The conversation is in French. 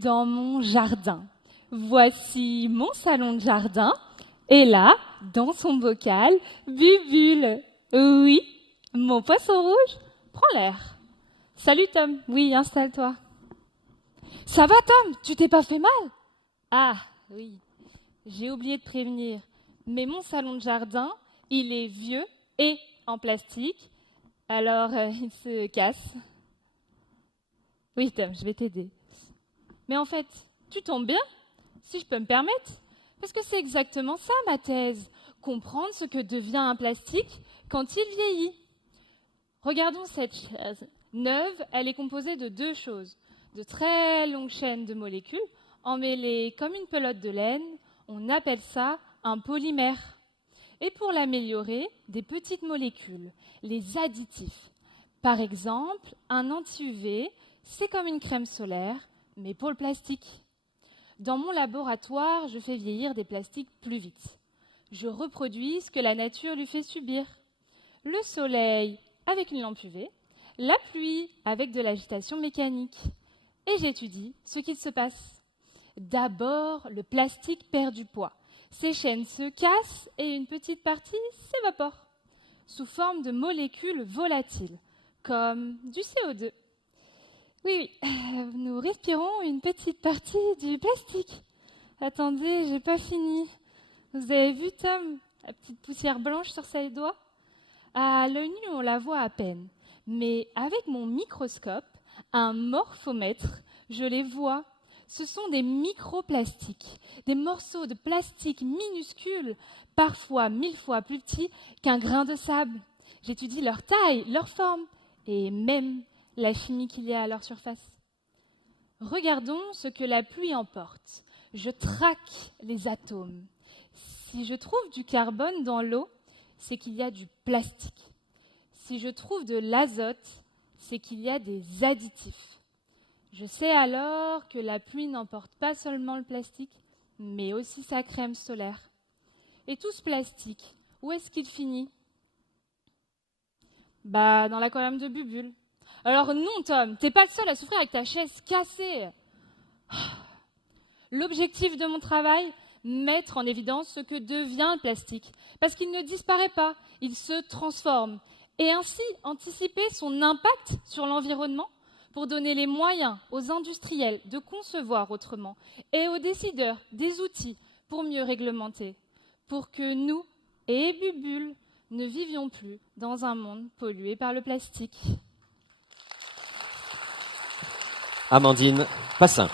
dans mon jardin. Voici mon salon de jardin. Et là, dans son bocal, Bubule. Oui, mon poisson rouge prend l'air. Salut Tom, oui, installe-toi. Ça va Tom, tu t'es pas fait mal? Ah, oui, j'ai oublié de prévenir. Mais mon salon de jardin, il est vieux et en plastique, alors il se casse. Oui Tom, je vais t'aider. Mais en fait, tu tombes bien, si je peux me permettre, parce que c'est exactement ça ma thèse, comprendre ce que devient un plastique quand il vieillit. Regardons cette chaise. Neuve, elle est composée de deux choses, de très longues chaînes de molécules emmêlées comme une pelote de laine. On appelle ça un polymère. Et pour l'améliorer, des petites molécules, les additifs. Par exemple, un anti-UV, c'est comme une crème solaire, mais pour le plastique. Dans mon laboratoire, je fais vieillir des plastiques plus vite. Je reproduis ce que la nature lui fait subir. Le soleil avec une lampe UV, la pluie avec de l'agitation mécanique. Et j'étudie ce qu'il se passe. D'abord, le plastique perd du poids. Ses chaînes se cassent et une petite partie s'évapore sous forme de molécules volatiles, comme du CO2. Oui, nous respirons une petite partie du plastique. Attendez, j'ai pas fini. Vous avez vu, Tom, la petite poussière blanche sur ses doigts? À l'œil nu, on la voit à peine. Mais avec mon microscope, un morphomètre, je les vois. Ce sont des microplastiques, des morceaux de plastique minuscules, parfois 1000 fois plus petits qu'un grain de sable. J'étudie leur taille, leur forme et même la chimie qu'il y a à leur surface. Regardons ce que la pluie emporte. Je traque les atomes. Si je trouve du carbone dans l'eau, c'est qu'il y a du plastique. Si je trouve de l'azote, c'est qu'il y a des additifs. Je sais alors que la pluie n'emporte pas seulement le plastique, mais aussi sa crème solaire. Et tout ce plastique, où est-ce qu'il finit? Dans la colonne de Bubule. Alors non, Tom, t'es pas le seul à souffrir avec ta chaise cassée. L'objectif de mon travail, mettre en évidence ce que devient le plastique, parce qu'il ne disparaît pas, il se transforme, et ainsi anticiper son impact sur l'environnement pour donner les moyens aux industriels de concevoir autrement et aux décideurs des outils pour mieux réglementer, pour que nous et Bubule ne vivions plus dans un monde pollué par le plastique. Amandine Passin.